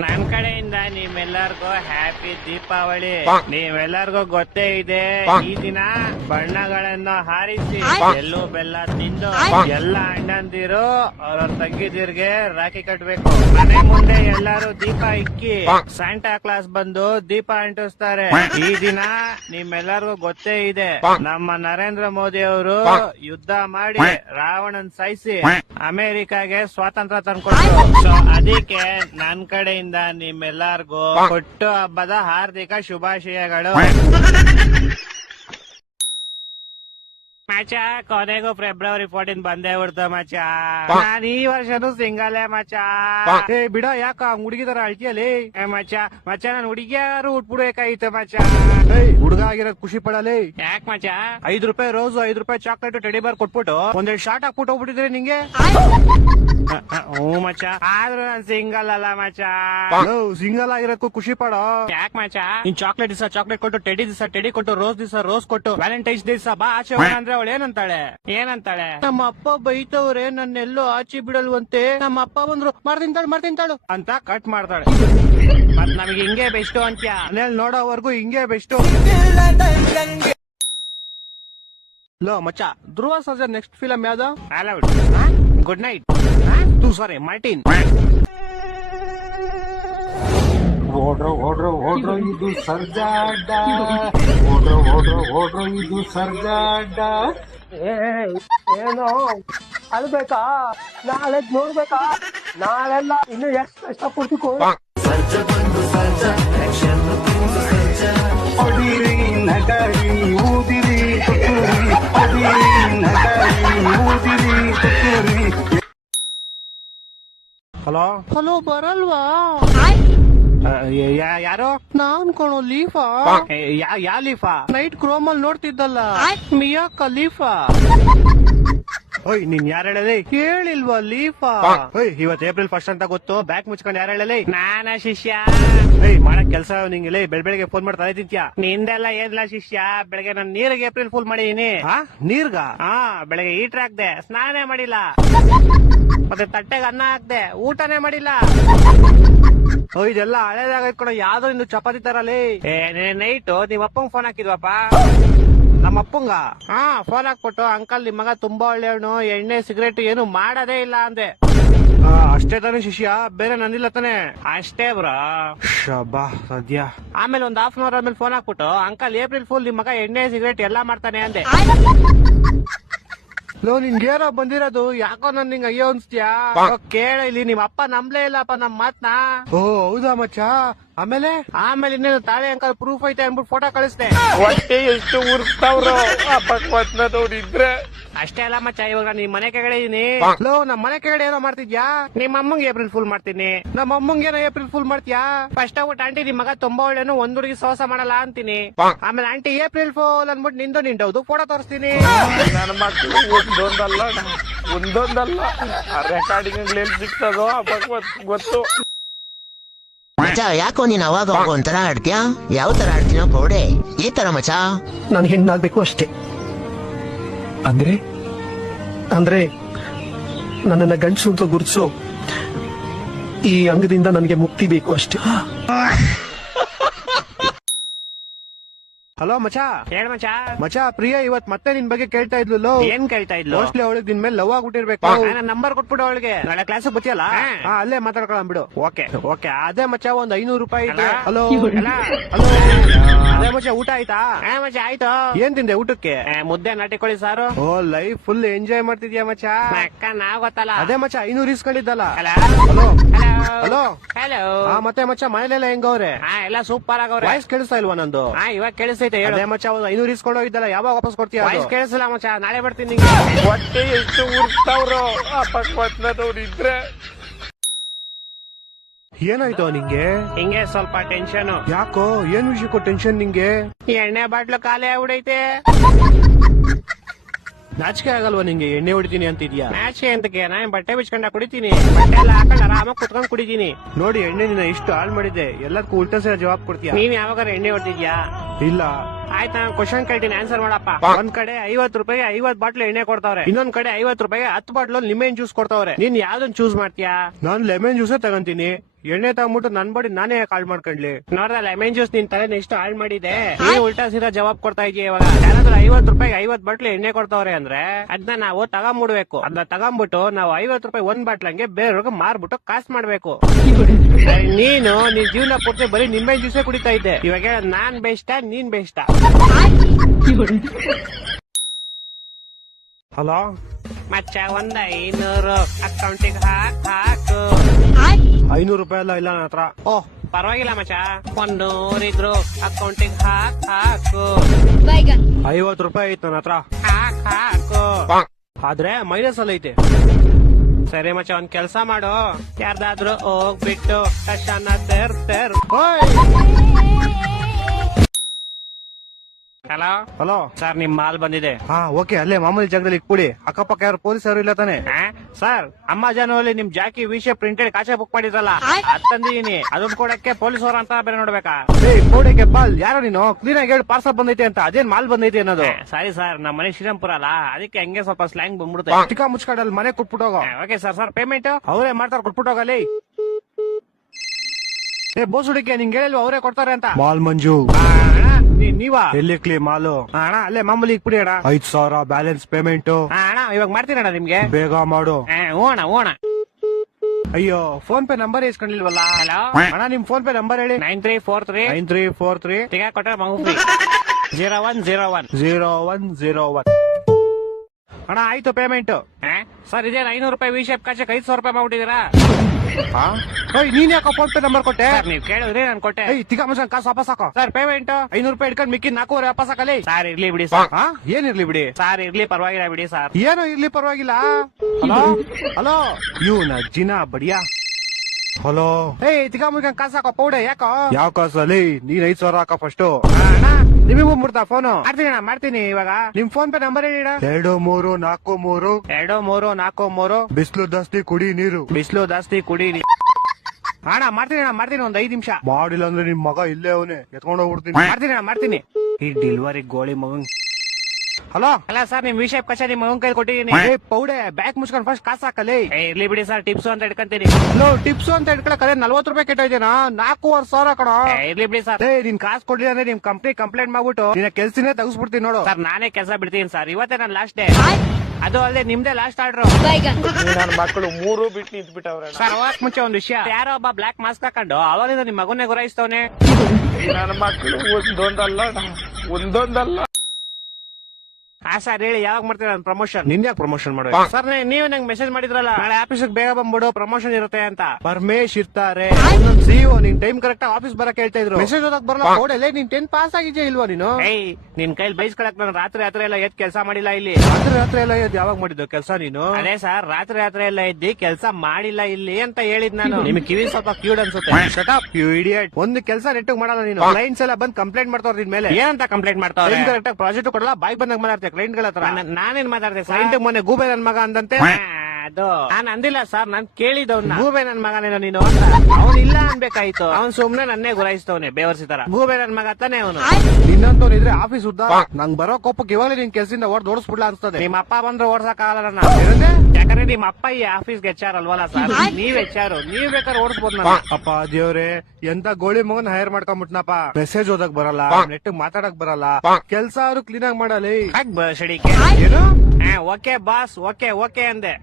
ನನ್ ಕಡೆಯಿಂದ ನಿಮ್ಮೆಲ್ಲರಿಗೂ ಹ್ಯಾಪಿ ದೀಪಾವಳಿ. ನೀವೆಲ್ಲರಿಗೂ ಗೊತ್ತೇ ಇದೆ, ಈ ದಿನ ಬಣ್ಣಗಳನ್ನು ಹಾರಿಸಿ ಎಳ್ಳು ಬೆಲ್ಲ ತಿಂದು ಎಲ್ಲ ಅಣ್ಣಂದಿರು ಅವ್ರ ತಂಗಿದಿರ್ಗೆ ರಾಖಿ ಕಟ್ಬೇಕು. ಮನೆ ಮುಂದೆ ಎಲ್ಲಾರು ದೀಪ ಇಕ್ಕಿ ಸ್ಯಾಂಟಾ ಕ್ಲಾಸ್ ಬಂದು ದೀಪ ಅಂಟಿಸ್ತಾರೆ. ಈ ದಿನ ನಿಮ್ಮೆಲ್ಲರಿಗೂ ಗೊತ್ತೇ ಇದೆ, ನಮ್ಮ ನರೇಂದ್ರ ಮೋದಿ ಅವರು ಯುದ್ಧ ಮಾಡಿ ರಾವಣನ್ ಸಾಯಿಸಿ ಅಮೆರಿಕಾಗೆ ಸ್ವಾತಂತ್ರ್ಯ ತಂದ್ಕೊಟ್ರು. ಸೊ ಅದಕ್ಕೆ ನನ್ ಕಡೆಯಿಂದ ನಿಮ್ಮೆಲ್ಲರಿಗೂ ಹುಟ್ಟು ಹಬ್ಬದ ಹಾರ್ದಿಕ ಶುಭಾಶಯಗಳು. ಮಚ ಕೊನೆಗೂ ಫೆಬ್ರವರಿ 14 ಬಂದೇ ಬಿಡ್ತ ಮಚ. ನಾನ್ ಈ ವರ್ಷನು ಸಿಂಗಲ್ ಮಚ. ಬಿಡ ಯಾಕ ಹುಡುಗಿ ತರ ಅಳ್ತಿಯಲ್ಲಿ ಮಚ. ಮಚ ನನ್ ಹುಡುಗಿಯಾರು ಉಟ್ಬಿಡ್ಬೇಕಾಗಿತ್ತು ಮಚ. ಹುಡುಗ ಆಗಿರೋದ್ ಖುಷಿ ಪಡಲಿ. ಯಾಕ ಮಚ? ₹5 ರೋಸು, ₹5 ಚಾಕ್ಲೇಟ್, ಟೆಡಿ ಬಾರ್ ಕೊಟ್ಬಿಟ್ಟು ಒಂದೆರಡು ಶಾರ್ಟ್ ಹಾಕ್ಬಿಟ್ಟು ಹೋಗ್ಬಿಟ್ಟಿದ್ರೆ ನಿಂಗೆ. ಹ್ಞೂ ಮಚ, ಆದ್ರೂ ನಾನ್ ಸಿಂಗಲ್ ಅಲ್ಲ ಮಚ. ಸಿಂಗಲ್ ಆಗಿರೋದಕ್ಕೂ ಖುಷಿ ಪಡೋ. ಯಾಕ ಮಚ? ನೀನ್ ಚಾಕ್ಲೇಟ್ ದಿವಸ ಚಾಕ್ಲೇಟ್ ಕೊಟ್ಟು, ಟೆಡಿ ದಿವಸ ಟೆಡಿ ಕೊಟ್ಟು, ರೋಸ್ ದಿವಸ ರೋಸ್ ಕೊಟ್ಟು, ವ್ಯಾಲೆಂಟೈನ್ಸ್ ಡೇ ದಿವಸ ಬಾ ಆಚೆ ಹೋಗೋಣ ಅಂದ್ರೆ ಅವಳು ಏನಂತಾಳೆ? ನಮ್ಮ ಅಪ್ಪ ಬೈತವ್ರೆ ನನ್ನೆಲ್ಲೋ ಆಚೆ ಬಿಡಲ್ವಂತೆ, ನಮ್ಮ ಅಪ್ಪ ಬಂದ್ರು ಮಾಡ್ತಿಂತಾಳು ಅಂತ ಕಟ್ ಮಾಡ್ತಾಳೆ. ಮತ್ ನಮಗೆ ಹಿಂಗೆ ಬೆಸ್ಟ್ ಅಂತ್ಯ. ಮನೇಲಿ ನೋಡೋವರೆಗೂ ಹಿಂಗೆ ಬೆಸ್ಟ್. ಲೋ ಮಚ್ಚ, ಧ್ರುವ ಸರ್ಜಾ ನೆಕ್ಸ್ಟ್ ಫಿಲಮ್ ಯಾವ್ದು? Good night. Sorry, Martin. ಓಡ್ರೋ ಇದು ಸರ್ಜಾಡ, ಓಡ್ರೋ ಇದು ಸರ್ಜಾಡ. ಏನೋ ಅಲ್ಬೇಕಾ? ನಾಳೆ ನೋಡ್ಬೇಕಾ? ನಾಳೆಲ್ಲ ಇನ್ನು ಎಷ್ಟು ಕಷ್ಟಪಡ್ತಿಕೋ. ಹೊಡಿರಿ ನಗರಿ ಊದಿರಿ ತುತ್ತೂರಿ, ಹೊಡಿರಿ ನಗರಿ ಊದಿರಿ ತುತ್ತೂರಿ. ಹಲೋ ಬರಲ್ವಾ? ಯಾರು? ನಾನ್ ಕಣೋ, ಲೀಫಾ. ಯಾ ಲೀಫಾ? Night ಕ್ರೋಮಲ್ ನೋಡ್ತಿದ್ದಲ್ಲ, Miya Khalifa. ಓಯ್, ನೀನ್ ಯಾರು ಹೇಳಲಿ? ಹೇಳಿಲ್ವಾ ಲೀಫಾ? ಇವತ್ ಏಪ್ರಿಲ್ 1 ಅಂತ ಗೊತ್ತು, ಬ್ಯಾಕ್ ಮುಚ್ಕೊಂಡು ಯಾರು ಹೇಳಲಿ? ನಾನ ಶಿಷ್ಯ. ಮಾಡಕ್ ಕೆಲ್ಸ ನಿಂಗೆ ಬೆಳಗ್ಗೆ ಫೋನ್ ಮಾಡ್ತಾ ತಿಂತ್ಯಾ? ನಿಂದೆಲ್ಲ ಏನಿಲ್ಲ ಶಿಷ್ಯ. ಬೆಳಗ್ಗೆ ನಾನು ನೀರಿಗೆ ಏಪ್ರಿಲ್ ಫುಲ್ ಮಾಡಿದೀನಿ. ನೀರ್ಗ? ಬೆಳಗ್ಗೆ ಹೀಟರ್ ಹಾಕ್ದೆ, ಸ್ನಾನ ಮಾಡಿಲ್ಲ. ಮತ್ತೆ ತಟ್ಟೆಗೆ ಅನ್ನ ಹಾಕ್ದೆ, ಊಟನೇ ಮಾಡಿಲ್ಲ. ಇದೆಲ್ಲ ಹಳೇದಾಗ ಇಟ್ಕೊಂಡು ಯಾವ್ದೋ ಇಂದು ಚಪಾತಿ ತರಲಿ. ನೈಟ್ ನಿಮ್ ಅಪ್ಪಂಗ್ ಫೋನ್ ಹಾಕಿದ್ವಪ್ಪ. ನಮ್ಮ ಅಪ್ಪಂಗ ಫೋನ್ ಹಾಕ್ಬಿಟ್ಟು, ಅಂಕಲ್ ನಿಮ್ ಮಗ ತುಂಬಾ ಒಳ್ಳೆಯವನು, ಎಣ್ಣೆ ಸಿಗರೇಟ್ ಏನು ಮಾಡೋದೇ ಇಲ್ಲ ಅಂದೆ. ಅಷ್ಟೇ ತಾನೇ ಶಿಷ್ಯ, ಬೇರೆ ನಂದಿಲ್ಲ ತಾನೆ? ಅಷ್ಟೇ ಬ್ರೋ. ಶಬಾ ಸದ್ಯ. ಆಮೇಲೆ ಒಂದ್ ಹಾಫ್ ಅನ್ ಅವರ್ ಆದ್ಮೇಲೆ ಫೋನ್ ಹಾಕ್ಬಿಟ್ಟು, ಅಂಕಲ್ ಏಪ್ರಿಲ್ ಫುಲ್ ನಿಮ್ ಮಗ ಎಣ್ಣೆ ಸಿಗರೇಟ್ ಎಲ್ಲಾ ಮಾಡ್ತಾನೆ ಅಂದೆ. ನಿನ್ಗೇನೋ ಬಂದಿರೋದು, ಯಾಕೋ ನನ್ ನಿಂಗ ಅಯ್ಯೋ ಅನ್ಸ್ತೀಯಾ? ಕೇಳ ಇಲ್ಲಿ, ನಿಮ್ ಅಪ್ಪ ನಂಬ್ಲೇ ಇಲ್ಲಪ್ಪ ನಮ್ ಮಾತ್ನ. ಓ ಹೌದಾ ಮಚ್ಚ? ಆಮೇಲೆ ಇನ್ನೇನು ತಾಳೆ ಅಂಕಲ್ ಪ್ರೂಫ್ ಐತೆ ಅನ್ಬಿಟ್ಟು ಫೋಟೋ ಕಳಿಸ್ದೆ. ಹೊಟ್ಟೆ ಎಷ್ಟು ಉರ್ಸ್ತಾವ್ರು ನೋಡಿದ್ರೆ. ಅಷ್ಟೇ ಅಲ್ಲ ಮಚ್ಚ, ಇವಾಗ ನಿಮ್ ಮನೆ ಕೆಳಗಡೆ ಇದೀನಿ. ನಮ್ ಮನೆ ಕೆಳಗಡೆ ಏನೋ ಮಾಡ್ತಿದ್ಯಾ? ನಿಮ್ಮ ಅಮ್ಮಂಗೆ ಏಪ್ರಿಲ್ ಫುಲ್ ಮಾಡ್ತೀನಿ. ನಮ್ಮ ಅಮ್ಮಂಗೆ ಏನೋ ಏಪ್ರಿಲ್ ಫುಲ್ ಮಾಡ್ತೀಯಾ? ಫಸ್ಟ್ ಆಗ್ಬಿಟ್ಟು ಆಂಟಿ ನಿಮ್ ಮಗ ತುಂಬಾ ಒಳ್ಳೆನು, ಒಂದ್ ಹುಡುಗಿ ಸೋಸ ಮಾಡಲ್ಲ ಅಂತೀನಿ. ಆಮೇಲೆ ಆಂಟಿ ಏಪ್ರಿಲ್ ಫುಲ್ ಅನ್ಬಿಟ್ಟು ನಿಂದೌದು ಫೋಟೋ ತೋರಿಸ್ತೀನಿ. ನನ್ನ ಮಕ್ಕಳು ಒಂದೊಂದಲ್ಲ ರೆಕಾರ್ಡಿಂಗ್ ಸಿಗ್ತದೋ ಗೊತ್ತು. ಮಚ, ಯಾಕೋ ನೀನ್ ಅವಾಗ ಒಂಥರ ಆಡ್ತೀಯಾ? ಯಾವ ತರ ಆಡ್ತೀನೋ ಪೌಡೆ? ಈ ತರ ಮಚ. ನಾನು ಹೆಣ್ಣಾಗ್ಬೇಕು ಅಷ್ಟೇ. ಅಂದ್ರೆ ನನ್ನನ್ನ ಗಂಡಸು ಅಂತ ಗುರುತಿಸೋ ಈ ಅಂಗದಿಂದ ನನಗೆ ಮುಕ್ತಿ ಬೇಕು ಅಷ್ಟೇ. ಹಲೋ ಮಚ. ಹೇಳ ಮಚ. ಮಚ, ಪ್ರಿಯಾ ಇವತ್ ಮತ್ತೆ ನಿನ್ ಬಗ್ಗೆ ಕೇಳ್ತಾ ಇದ್ಲು. ಏನ್ ಕೇಳ್ತಾ ಇದ್ಲು? ಮೋಸ್ಟ್ಲಿ ಅವಳಿಗೆ ನಿನ್ ಮೇಲೆ ಲವ್ ಆಗ್ಬಿಟ್ಟಿರ್ಬೇಕು. ನಂಬರ್ ಕೊಟ್ಬಿಡು ಅವಳಿಗೆ, ನಾಳೆ ಕ್ಲಾಸ್ ಬತ್ತಿಯಲ್ಲ ಅಲ್ಲೇ ಮಾತಾಡ್ಕೊಳ್ಳ ಬಿಡು. ಓಕೆ. ಅದೇ ಮಚ, ಒಂದ್ ₹500 ಇದೆ. ಹಲೋ. ಅದೇ ಮಚ, ಊಟ ಆಯ್ತಾ? ಮಚ ಆಯ್ತು. ಏನ್ ತಿಂದೆ ಊಟಕ್ಕೆ? ಮುದ್ದೆ ನಾಟಿಕೋಳಿ ಸಾರು. ಓ, ಲೈಫ್ ಫುಲ್ ಎಂಜಾಯ್ ಮಾಡ್ತಿದ್ಯಾ ಮಚ? ಅಕ್ಕ ನಾವ್ ಗೊತ್ತಲ್ಲ. ಅದೇ ಮಚ, 500 ಇಸ್ಕೊಂಡಿದ್ದಲ್ಲ. ಹಲೋ. ಮತ್ತೆ ಮಚ್ಚ, ಮನೇಲೆಲ್ಲ ಹೆಂಗವ್ರೆ? ಎಲ್ಲ ಸೂಪರ್ ಆಗವ್ರೆ. ವಾಯ್ಸ್ ಕೇಳಿಸ್ತಾ ಇಲ್ವಾ ನಂದು? ಇವಾಗ ಕೇಳಿಸ್ತೈತೆ. ಅದೇ ಮಚ್ಚ, 500 ಇಸ್ಕೊಂಡು ಹೋಗಿದ್ದಲ್ಲ, ಯಾವಾಗ ವಾಪಸ್ ಕೊಡ್ತೀಯ? ವಾಯ್ಸ್ ಕೇಳಿಸಲ್ಲ ಮಚ್ಚ, ನಾಳೆ ಬರ್ತೀನಿ. ಹೊಟ್ಟೆ ಎಷ್ಟು ಉರ್ಸ್ತಾವ್ರು ನೋಡಿದ್ರೆ. ಏನಾಯ್ತು ನಿಂಗೆ? ಹಿಂಗೆ ಸ್ವಲ್ಪ ಟೆನ್ಷನ್. ಯಾಕೋ? ಏನ್ ವಿಷಯಕ್ಕೂ ಟೆನ್ಷನ್ ನಿಂಗೆ? ಎಣ್ಣೆ ಬಾಟ್ಲು ಖಾಲಿ ಆಗ್ಬಿಡೈತೆ. ನಾಚಿಕೆ ಆಗಲ್ವಾ ನಿಂಗೆ? ಎಣ್ಣೆ ಹೊಡಿತೀನಿ ಅಂತಿದ್ಯಾ? ನಾಚಿಕೆ ಅಂತಕ್ಕೆ? ನಾನ್ ಬಟ್ಟೆ ಬಿಚ್ಕೊಂಡ ಕುಡಿತೀನಿ, ಬಟ್ಟೆ ಎಲ್ಲ ಹಾಕೊಂಡು ಆರಾಮಾಗಿ ಕುತ್ಕೊಂಡ್ ಕುಡಿತೀನಿ. ನೋಡಿ, ಎಣ್ಣೆ ನಿನ್ನ ಇಷ್ಟು ಹಾಳು ಮಾಡಿದ್ದೆ, ಎಲ್ಲದಕ್ಕೂ ಉಲ್ಟಾ ಸಲ ಜವಾಬ್ ಕೊಡ್ತೀಯ. ನೀನ್ ಯಾವಾಗ ಎಣ್ಣೆ ಹೊಡ್ತಿದ್ಯಾ? ಇಲ್ಲ. ಆಯ್ತು ನಾನು ಕ್ವಶನ್ ಕೇಳ್ತೀನಿ ಆನ್ಸರ್ ಮಾಡಪ್ಪ. ಒಂದ್ ಕಡೆ 50 ರೂಪಾಯಿಗೆ 50 ಬಾಟ್ಲು ಎಣ್ಣೆ ಕೊಡ್ತಾವ್ರೆ, ಇನ್ನೊಂದ್ ಕಡೆ 50 ರೂಪಾಯಿಗೆ 10 ಬಾಟ್ಲು ಲೆಮನ್ ಜ್ಯೂಸ್ ಕೊಡ್ತಾವ್ರೆ. ನೀನ್ ಯಾವ್ದನ್ ಚೂಸ್ ಮಾಡ್ತೀಯಾ? ನಾನು ಲೆಮನ್ ಜ್ಯೂಸೇ ತಗೊಂತೀನಿ. ಎಣ್ಣೆ ತಗೊಂಡ್ಬಿಟ್ಟು ನನ್ ಬಡಿ ನಾನೇ ಕಾಲ್ ಮಾಡ್ಕೊಂಡ್ಲಿ. ನೋಡ್ದ ಲೆಮನ್ ಜ್ಯೂಸ್ ನಿನ್ ತಲೆ ಎಷ್ಟು ಹಾಳು ಮಾಡಿದೆ. ನೀನ್ ಉಲ್ಟಾ ಸೀದಾ ಜವಾಬ್ ಕೊಡ್ತಾ ಇದೀಯ. ಇವಾಗ ಯಾರಾದ್ರೂ 50 ರೂಪಾಯಿಗೆ 50 ಬಾಟ್ಲು ಎಣ್ಣೆ ಕೊಡ್ತಾವ್ರೆ ಅಂದ್ರೆ ಅದನ್ನ ನಾವು ತಗೊಂಡ್ಬಿಡ್ಬೇಕು. ಅದನ್ನ ತಗೊಂಡ್ಬಿಟ್ಟು ನಾವು 50 ರೂಪಾಯಿ ಒಂದ್ ಬಾಟ್ಲಂಗೆ ಬೇರೆಯವ್ರಿಗೆ ಮಾರ್ಬಿಟ್ಟು ಕಾಸು ಮಾಡ್ಬೇಕು. ನೀನ್ ಜೀವನ ಪೂರ್ತಿ ಬರೀ ನಿಂಬೆ ಜ್ಯೂಸೇ ಕುಡಿತಾ ಇದ್ದೆ. ಇವಾಗ ನಾನ್ ಬೆಸ್ಟ ನೀನ್ ಬೆಸ್ಟ? ಹಲೋ ಮಚ್ಚ, ಒಂದ್ 500 ಅಕೌಂಟಿಗೆ ಹಾಕು. 500 ರೂಪಾಯಿ ಎಲ್ಲ ಇಲ್ಲ ನನ್ನ ಹತ್ರ. ಓಹ್ ಪರವಾಗಿಲ್ಲ ಮಚ್ಚ, 100 ಇದ್ರು ಅಕೌಂಟಿಗೆ ಹಾಕು. 50 ರೂಪಾಯಿ ಐತೆ ನನ್ನ ಹತ್ರ, ಹಾಕು. ಆದ್ರೆ ಮೈನಸ್ ಅಲ್ಲಿ ಐತೆ. ಸರಿ ಮಚ್ಚ, ಒಂದ್ ಕೆಲ್ಸ ಮಾಡು, ಯಾರ್ದಾದ್ರೂ ಹೋಗ್ಬಿಟ್ಟು ಕಶನ ತೆರ್. ಹಲೋ ಹಲೋ ಸರ್, ನಿಮ್ ಮಾಲ್ ಬಂದಿದೆ. ಹಾ ಓಕೆ, ಅಲ್ಲೇ ಮಾಮೂಲಿ ಜಾಗದಲ್ಲಿ ಇಟ್ಬಿಡಿ. ಅಕ್ಕಪಕ್ಕ ಯಾರು ಪೊಲೀಸ್ ಅವರು ಇಲ್ಲ ತಾನೆ? ಸರ್, ಅಮೆಜಾನ್ ನಿಮ್ ಜಾಕಿ ವಿಷಯ ಪ್ರಿಂಟೆಡ್ ಕಾಚೆ ಬುಕ್ ಮಾಡಿದ್ರಲ್ಲ, ಅದ್ ತಂದಿದೀನಿ. ಅದನ್ನ ಕೊಡಕ್ಕೆ ಪೊಲೀಸ್ ಅವ್ರ ಅಂತ ಬೇರೆ ನೋಡ್ಬೇಕಾ? ಕೋಡೆಗೆ ಬಾಲ್ ಯಾರೋ ನೀನು ಕ್ಲೀನ್ ಆಗಿ ಹೇಳಿ ಪಾರ್ಸಲ್ ಬಂದೈತೆ ಅಂತ. ಅದೇನ್ ಮಾಲ್ ಬಂದೈತೆ ಅನ್ನೋದು? ಸಾರಿ ಸರ್, ನಮ್ಮ ಮನೆ ಶ್ರೀರಾಮ್ಪುರ ಅಲ್ಲ, ಅದಕ್ಕೆ ಹಂಗೆ ಸ್ವಲ್ಪ ಸ್ಲ್ಯಾಂಗ್ ಬಂದ್ಬಿಡುತ್ತೆ. ಚಿಕ್ಕ ಮುಚ್ಕಾಡಲ್ಲಿ ಮನೆ ಕೊಟ್ಬಿಟ್ಟೋಗ. Okay sir. ಸರ್ ಪೇಮೆಂಟ್ ಅವರೇ ಮಾಡ್ತಾರೆ, ಕೊಟ್ಬಿಟ್ಟೋಗಲ್ಲಿ. ಬೋಸ್ ಹುಡುಗಿ ನಿಂಗೆ ಹೇಳಿಲ್ವ ಅವರೇ ಕೊಡ್ತಾರೆ ಅಂತ? ಮಾಲ್ ಮಂಜು ನೀವಾ ಎಲ್ಲಿ ಕ್ಲೀ ಮಾಲು? ಅಣ್ಣ ಅಲ್ಲೇ ಮಾಮೂಲಿ ಇಕ್ಬಿಡಿ ಅಣ್ಣ. 5,000 ಬ್ಯಾಲೆನ್ಸ್ ಪೇಮೆಂಟ್. ಅಣ್ಣ ಇವಾಗ ಮಾಡ್ತೀನಿ ಅಣ್ಣ, ನಿಮ್ಗೆ ಬೇಗ ಮಾಡು. ಓಣ. ಅಯ್ಯೋ, ಫೋನ್ ಪೇ ನಂಬರ್ ಇಸ್ಕೊಂಡಿಲ್ವಲ್ಲ? ಹಲೋ ಅಣ್ಣ, ನಿಮ್ ಫೋನ್ ಪೇ ನಂಬರ್ ಹೇಳಿ. 9343 ತಿಗ ಕೊಟ್ರೆ ಮಗು 0101. ಅಣ್ಣ ಆಯ್ತು ಪೇಮೆಂಟ್. ಸರ್ ಇದೇನು 500 ರೂಪಾಯಿ ವಿಶೇಪ್ ಕಾಚಕ್ಕೆ 5,000 ರೂಪಾಯಿ ಮಾಡ್ಬಿಟ್ಟಿದ್ದೀರಾ? ನೀನ್ ಯಾಕೋ ಫೋನ್ ಪೇ ನಂಬರ್ ಕೊಟ್ಟೆ? ನೀವ್ ಕೇಳಿದ್ರಿ ನಾನು ಕೊಟ್ಟೆ. ತಿಗ ಮಚ್ಚ ಕಾಸು ವಾಪಸ್ ಹಾಕೋ. ಸರ್ ಪೇಮೆಂಟ್ 500 ರೂಪಾಯಿ ಇಟ್ಕೊಂಡು ಮಿಕ್ಕಿ 400 ವಾಪಸ್ ಹಾಕಲಿ. ಸರ್ ಇರ್ಲಿ ಬಿಡಿ ಸರ್. ಏನಿರ್ಲಿ ಬಿಡಿ ಸರ್? ಇರ್ಲಿ ಪರವಾಗಿಲ್ಲ ಬಿಡಿ ಸರ್. ಏನೋ ಇರ್ಲಿ ಪರವಾಗಿಲ್ಲ. ಹಲೋ ಇವ್ನ ಜಿನ ಬಡಿಯಾ. ಹಲೋ ತಿಗ ಮುಗಿದ್ ಕಾಸು ಹಾಕೋ ಪೌಡೆ. ಯಾಕೋ ಯಾವ ಕಾಸಲ್ಲಿ? ನೀನ್ 5,000 ಹಾಕೋ ಫಸ್ಟ್. ನಿಮಗೂ ಮುಡ್ತಾ ಫೋನು? ಮಾಡ್ತೀನಿ ಇವಾಗ. ನಿಮ್ ಫೋನ್ ಪೇ ನಂಬರ್ ಹೇಳಿ. 2343 ಬಿಸ್ಲು ಜಾಸ್ತಿ ಕುಡಿ ನೀರು. ಅಣ್ಣ ಮಾಡ್ತೀನಿ ಒಂದ್ 5 ನಿಮಿಷ. ಮಾಡಿಲ್ಲ ಅಂದ್ರೆ ನಿಮ್ ಮಗ ಇಲ್ಲೇ ಅವನೇ ಎತ್ಕೊಂಡು ಹೋಗ್ಬಿಡ್ತೀನಿ. ಮಾಡ್ತೀನಿ. ಈ ಡೆಲಿವರಿ ಗೋಳಿ ಮಗನ್. ಹಲೋ ಅಲ್ಲ ಸರ್, ನಿಮ್ ವಿಷಯ ಕಚ ನಿಮ್ ಮಗನ್ ಕೈ ಕೊಟ್ಟಿದ್ದೀನಿ. ಪೌಡೆ ಬ್ಯಾಗ್ ಮುಚ್ಕೊಂಡು ಫಸ್ಟ್ ಕಾಸು ಹಾಕಲಿ. ಇರ್ಲಿ ಬಿಡಿ ಸರ್, ಟಿಪ್ಸ್ ಅಂತ ಇಟ್ಕೊಂತೀನಿ. ಹಲೋ ಟಿಪ್ಸ್ ಅಂತ ಇಟ್ಕೊಳಕ್ಕೆ 40 ರೂಪಾಯಿ ಕೆಟ್ಟೋಯ್ತೇನಾ? 4,500 ಕಣ. ಇರ್ಲಿ ಬಿಡಿ ಸರ್. ನಿನ್ ಕಾಸು ಕೊಡ್ಲಿಲ್ಲ ಅಂದ್ರೆ ನಿಮ್ ಕಂಪ್ನಿ ಕಂಪ್ಲೇಂಟ್ ಮಾಡ್ಬಿಟ್ಟು ನಿನ್ನ ಕೆಲ್ಸನೇ ತೆಗಿಸ್ಬಿಡ್ತೀನಿ ನೋಡು. ಸರ್ ನಾನೇ ಕೆಲಸ ಬಿಡ್ತೀನಿ ಸರ್, ಇವತ್ತೇ ನಾನು ಲಾಸ್ಟ್ ಡೇ. ಅದು ಅಲ್ಲದೆ ನಿಮ್ದೇ ಲಾಸ್ಟ್ ಆರ್ಡರ್. ನನ್ನ ಮಕ್ಕಳು 3 ಬಿಟ್ಟು ನಿಂತ್ಬಿಟ್ಟವ್ರೆ. ಸರ್ ಅವಕ್ ಮುಂಚೆ ಒಂದ್ ವಿಷಯ, ಯಾರೋ ಒಬ್ಬ ಬ್ಲಾಕ್ ಮಾಸ್ಕ್ ಹಾಕೊಂಡು ಅವರಿಂದ ನಿಮ್ ಮಗನ್ನೇ ಗುರಾಯಿಸ್ತವನೆ. ನನ್ನ ಮಕ್ಕಳು ಒಂದೊಂದಲ್ಲ. ಸರ್ ಹೇಳಿ, ಯಾವಾಗ ಮಾಡ್ತೀರಾ ಪ್ರಮೋಷನ್? ನಿನ್ ಯಾಕೆ ಪ್ರಮೋಷನ್ ಮಾಡೋ? ಸರ್ ನೀವೇ ನಂಗೆ ಮೆಸೇಜ್ ಮಾಡಿದ್ರಲ್ಲ, ನಾಳೆ ಆಫೀಸ್ಗೆ ಬೇಗ ಬಂದ್ಬಿಡು ಪ್ರಮೋಷನ್ ಇರುತ್ತೆ ಅಂತ. ಪರಮೇಶ್ ಇರ್ತಾರೆ, ಸಿಇಒ ನೀನ್ ಟೈಮ್ ಕರೆಕ್ಟ್ ಆಫೀಸ್ ಬರಕ್ ಹೇಳ್ತಾ ಇದ್ರು. ಮೆಸೇಜ್ ಓದಕ್ ಬರಲ್ಲ. ಓಡಲ್ಲ ನೀನ್ 10 ಪಾಸ್ ಆಗಿದ್ಯಾ ಇಲ್ವಾ ನೀನು? ನಿನ್ ಕೈಲಿ ಬೈಸ್ಕೊಳಕ್ ನಾನು ರಾತ್ರಿ ಎಲ್ಲ ಎದ್ ಕೆಲಸ ಮಾಡಿಲ್ಲ ಇಲ್ಲಿ. ರಾತ್ರಿ ಎಲ್ಲ ಎದ್ ಯಾವಾಗ ಮಾಡಿದ್ದು ಕೆಲಸ ನೀನು? ಅದೇ ಸರ್, ರಾತ್ರಿ ಎಲ್ಲ ಎದ್ದಿ ಕೆಲಸ ಮಾಡಿಲ್ಲ ಇಲ್ಲಿ ಅಂತ ಹೇಳಿದ್ ನಾನು. ನಿಮ್ಗೆ ಕಿವಿ ಸ್ವಲ್ಪ ಕ್ಯೂಡ್ ಅನ್ಸುತ್ತೆ. Shut up you idiot. ಒಂದು ಕೆಲಸ ನೆಟ್ಟಿಗೆ ಮಾಡಲ್ಲ ನೀನು. ಕ್ಲೈಂಟ್ಸ್ ಎಲ್ಲ ಬಂದ್ ಕಂಪ್ಲೇಂಟ್ ಮಾಡ್ತಾವ್ರ ನಿನ್ ಮೇಲೆ. ಏನಂತ ಕಂಪ್ಲೇಂಟ್ ಮಾಡ್ತಾವ್ರೆ? ಕರೆಕ್ಟ್ ಪ್ರಾಜೆಕ್ಟ್ ಕೊಡಲ್ಲ, ಬಾಯ್ ಬಂದಾಗ ಮಾತಾಡ್ತಾರೆ ಕ್ಲೈಂಟ್ ಗಳ ಹತ್ರ. ನಾನೇನ್ ಮಾತಾಡ್ದೆ? ಕ್ಲೈಂಟ್ ಮೊನ್ನೆ ಗೂಬೆ ನನ್ ಮಗ ಅಂದಂತೆ. ಅದು ನಾನ್ ಅಂದಿಲ್ಲ ಸರ್, ನಾನ್ ಕೇಳಿದವ್ನ ಗೂಬೆ ನನ್ ಮಗನೇನೋ ನೀನು ಅಂತ. ಅವ್ನು ಇಲ್ಲ ಅನ್ಬೇಕಾಯ್ತು. ಅವ್ನ್ ಸುಮ್ನೆ ನನ್ನೇ ಗುರಾಯಿಸ್ತವನೆ ಬೇವರ್ಸಿ ತರ. ಗೂಬೆ ನನ್ ಮಗ ತಾನೆ ಅವನು. ನಿನ್ನಂತವ್ನಿದ್ರೆ ಆಫೀಸ್ ಉದ್ದ. ನಂಗ್ ಬರೋ ಕೋಪಕ್ಕೆ ಇವಾಗಲೇ ನಿನ್ ಕೆಲ್ಸದಿಂದ ಓಡಿಸ್ಬಿಡ್ಲಾ ಅನ್ಸ್ತದೆ. ನಿಮ್ಮ ಅಪ್ಪ ಬಂದ್ರೆ ಓಡ್ಸಕ್ ಆಗಲ್ಲ ನನ್ನ. ಯಾಕಂದ್ರೆ ನಿಮ್ಮ ಅಪ್ಪ ಈ ಆಫೀಸ್ಗೆ HR ಅಲ್ವಲ್ಲ ಸರ್, ನೀವ್ HR. ನೀವ್ ಬೇಕಾದ್ರೆ ಓಡಿಸ್ಬೋದು ನನ್ನ. ಅಪ್ಪ ದೇವ್ರೆ, ಎಂತ ಗೋಳಿ ಮಗನ್ ಹೈರ್ ಮಾಡ್ಕೊಂಡ್ಬಿಟ್ನಪ್ಪ. ಮೆಸೇಜ್ ಓದಕ್ ಬರಲ್ಲ, ನೆಟ್ ಮಾತಾಡಕ್ ಬರಲ್ಲ, ಕೆಲ್ಸ ಅವ್ರು ಕ್ಲೀನ್ ಆಗಿ ಮಾಡಲಿ. ಏನು? ಓಕೆ ಬಾಸ್, ಓಕೆ ಅಂದೆ.